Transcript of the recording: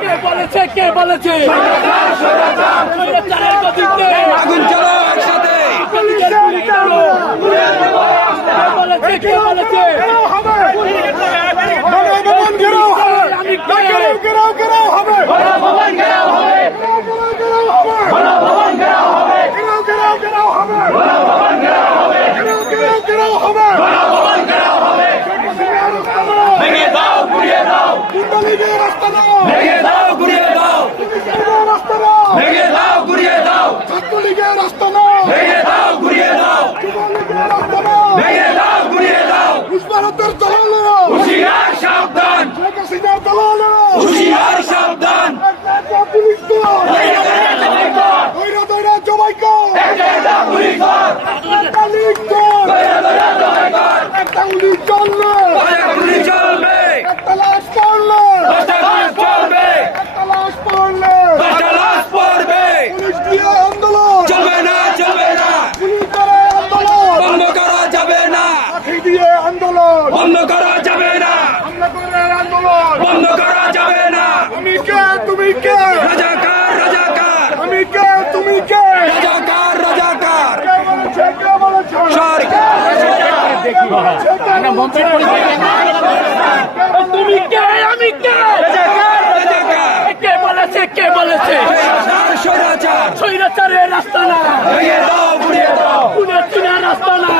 কে বলেছে কে বলেছে স্বৈরাচারের গতিতে আগুন চালো একসাথে। কে বলেছে ভেঙে দাও গুড়িয়ে দাও, ভেঙে দাও গুড়িয়ে দাও, ভেঙে দাও গুড়িয়ে দাও, ভেঙে দাও গুড়িয়ে দাও, ভেঙে দাও গুড়িয়ে দাও। হুঁশিয়ার সাবধান, হুঁশিয়ার সাবধান। গুলি চলবে, লাশ চলবে, লাশ পড়বে। চলবে না, চলবে না, বন্ধ করা যাবে না, বন্ধ করা যাবে না, বন্ধ করা যাবে না। তুমি কে? রাজাকার, রাজাকার, আমি কে? তুমি কে? রাজাকার, রাজাকার। কে বলেছে? সরকার তুমি কে আমি কে রাজাকার, রাজাকার। কে বলেছে কে বলেছে স্বৈরাচার, স্বৈরাচার। স্বৈরাচারের রাস্তা না ভেঙে দাও গুড়িয়ে দাও, পুনের চীনের রাস্তা না